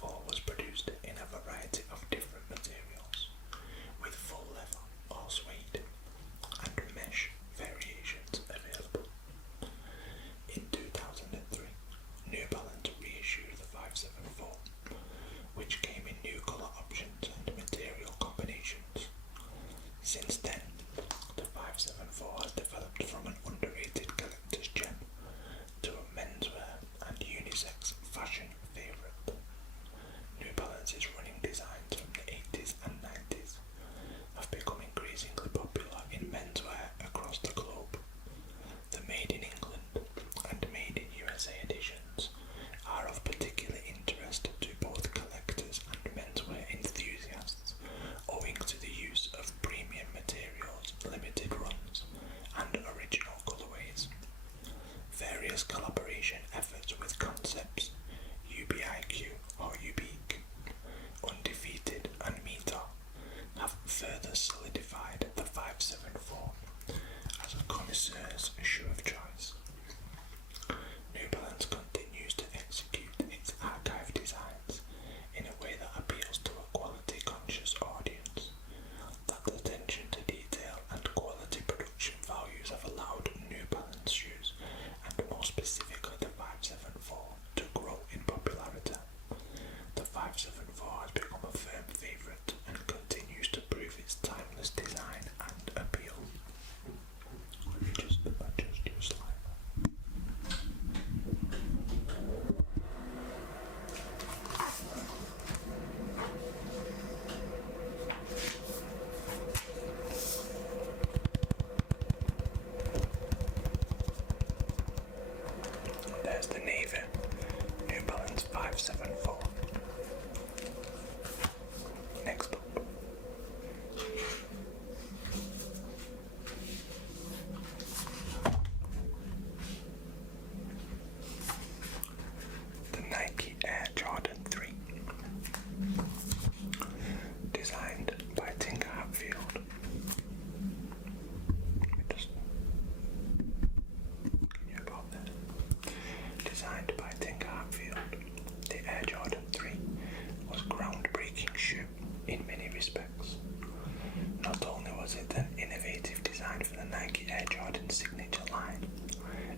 574 was produced in a variety of different materials, with full leather or suede and mesh variations available. In 2003, New Balance reissued the 574, which came in new colour options and material combinations. Since then, the 574 has developed from an underrated collector's gem to a menswear and unisex fashion favourite. New Balance's running designs from the 80s and 90s have become increasingly popular in menswear across the globe. The Made in England and Made in USA editions are of particular interest to both collectors and menswear enthusiasts, owing to the use of premium materials, limited runs, and original colourways. Various collaboration efforts with concepts UBIQ or Ubique, Undefeated and Meta have further solidified the 574 as a connoisseur's shoe of choice. New Balance continues to execute its archive designs in a way that appeals to a quality-conscious audience. That attention to detail and quality production values have allowed New Balance shoes, and more specifically the 574, to grow in popularity. The 574 has become a firm favourite and continues to prove its timeless design and appeal. Let me just adjust your slide. There's the navy, New Balance 574. Next up, the Nike Air Jordan 3, designed by Tinker Hatfield. Designed by Tinker Hatfield, the Air Jordan 3 was a groundbreaking shoe in many respects. Not only was it an innovative design for the Nike Air Jordan signature line,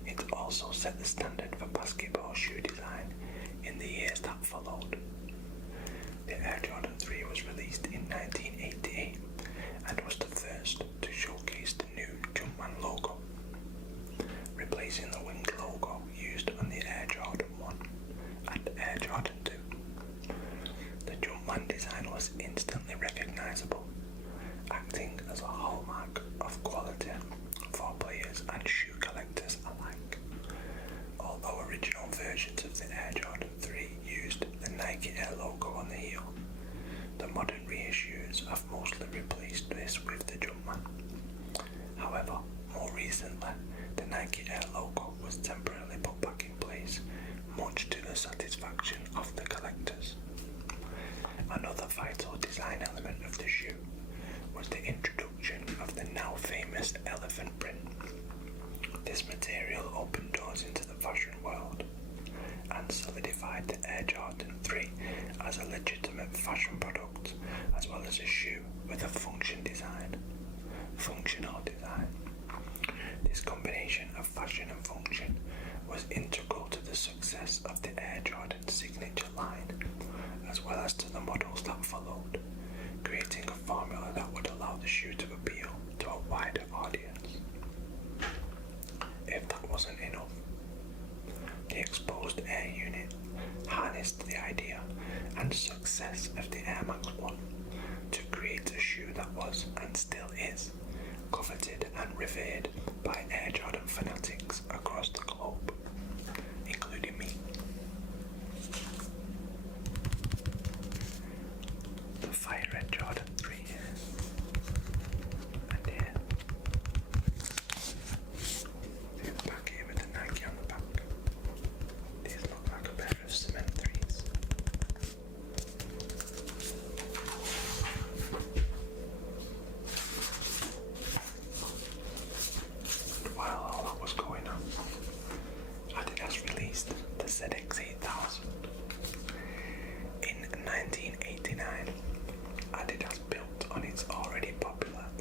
it also set the standard for basketball shoe design in the years that followed. The Air Jordan 3 was released in 1988 and was the first to showcase the new Jumpman logo, replacing the winged logo used on the Air Jordan 1 and Air Jordan 2. The Jumpman design was instantly recognisable, acting as a hallmark of quality for players and shoe collectors alike. Although original versions of the Air Jordan 3 used the Nike Air logo on the heel, the modern reissues have mostly replaced this with the Jumpman. However, more recently, the Nike Air logo was temporarily put back in place, much to the satisfaction of the collectors. Another vital design element of the shoe was the introduction of the now famous elephant print. This material opened doors into the fashion world and solidified the Air Jordan 3 as a legitimate fashion product, as well as a shoe with a functional design. This combination of fashion and function was integral to the success of the Air Jordan signature line, as well as to the models that followed, creating a formula that would allow the shoe to appeal to a wider audience. If that wasn't enough, the exposed air unit harnessed the idea and success of the Air Max 1 to create a shoe that was, and still is, coveted and revered by Air Jordan fanatics across the globe, including me. The Fire Red Jordan 3 here, and here. See the back here with the Nike on the back. These look like a pair of cement 3s. And while all that was going on,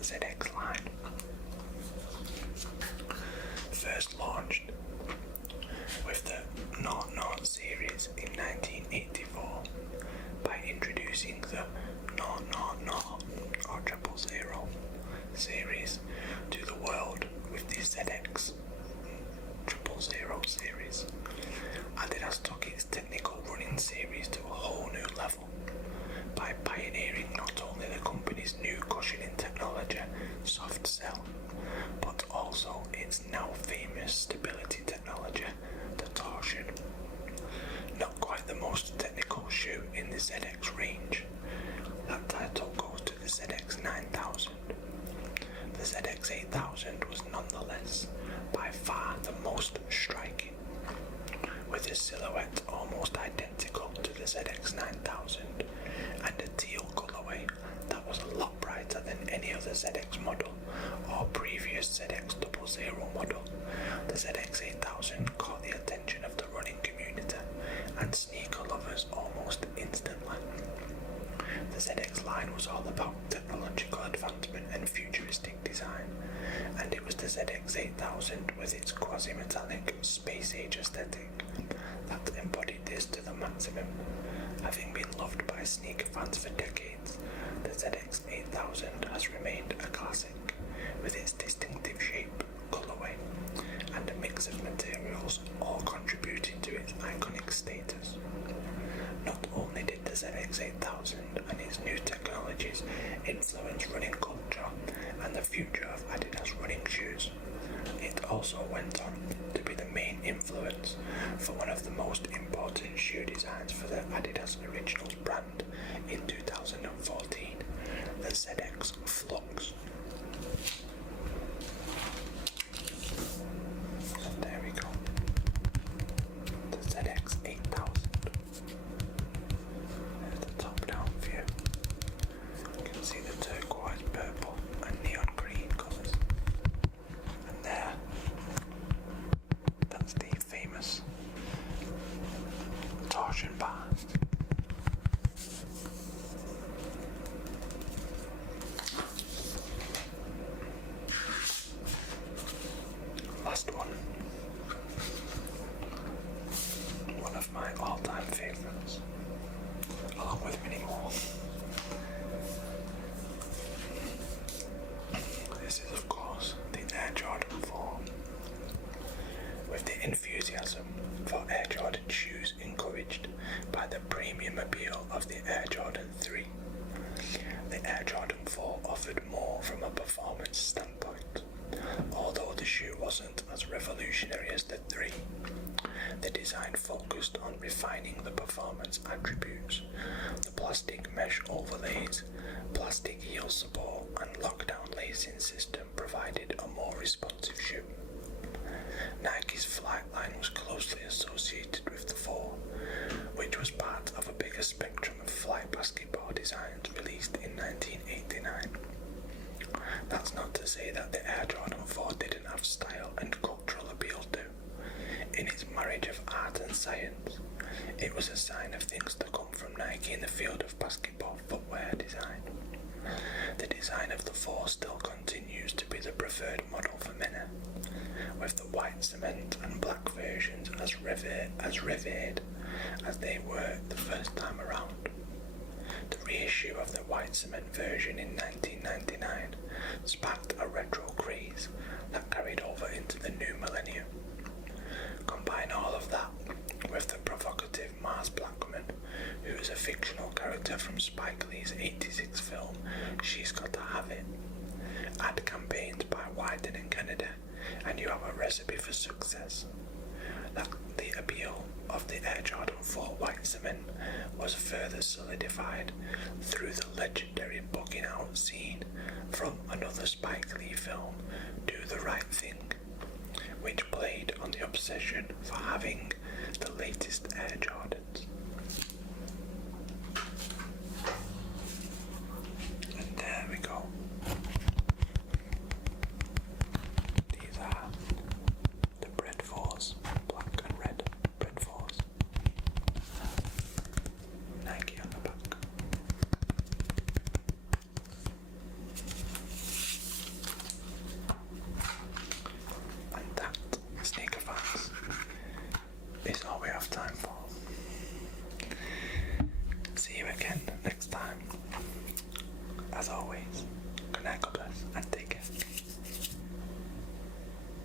ZX line. First launched with the 00 series in 1984 by introducing the 000 or 000 series to the world with the ZX 000 series. Adidas took its technical running series to a whole new level by pioneering not only the company's new cushioning technology, soft cell, but also its now famous stability technology, the torsion. Not quite the most technical shoe in the ZX range. That title goes to the ZX 9000. The ZX 8000 was nonetheless by far the most striking, with a silhouette almost identical to the ZX 9000 and a teal colourway that was a lot brighter than any other ZX model or previous ZX 00 model. The ZX 8000 caught the attention of the running community and sneaker lovers almost instantly. The ZX line was all about technological advancement and futuristic design, and it was the ZX 8000 with its quasi-metallic space-age aesthetic that embodied this to the maximum. Having been loved by sneaker fans for decades, the ZX 8000 has remained a classic, with its distinctive shape, colourway, and a mix of materials all contributing to its iconic status. Not only did the ZX 8000 and its new technologies influence running culture and the future of Adidas running shoes, it also went on to be the main influence for one of the most important shoe designs for the Adidas Originals brand in 2014, the ZX Flux. And there we go, the ZX 8000. There's the top-down view. You can see the turquoise, purple and neon green colours. And there, that's the famous torsion bar. Last one of my all-time favourites, along with many more. This is of course the Air Jordan 4. With the enthusiasm for Air Jordan shoes encouraged by the premium appeal of the Air Jordan 3, the Air Jordan 4 offered more from a performance standpoint. Although the shoe wasn't as revolutionary as the 3, the design focused on refining the performance attributes. The plastic mesh overlays, plastic heel support and lockdown lacing system provided a more responsive shoe. Nike's flight line was closely associated with the 4, which was part of a bigger spectrum of flight basketball designs released in 1989. That's not to say that the Air Jordan 4 didn't have style and cultural appeal too. In its marriage of art and science, it was a sign of things to come from Nike in the field of basketball footwear design. The design of the 4 still continues to be the preferred model for many, with the white cement and black versions as revered as they were the first time around. The reissue of the white cement version in 1999 sparked a retro craze that carried over into the new millennium. Combine all of that with the provocative Mars Blackman, who is a fictional character from Spike Lee's '86 film She's Gotta Have It. Add campaigns by Wyden and Kennedy, and you have a recipe for success. The appeal of the Air Jordan 4 white cement was further solidified through the legendary bugging out scene from another Spike Lee film, Do the Right Thing, which played on the obsession for having the latest Air Jordans. And there we go. These are the Bread 4s, black and red Bread 4s. Nike on the back. as always, good night, God bless, and take care.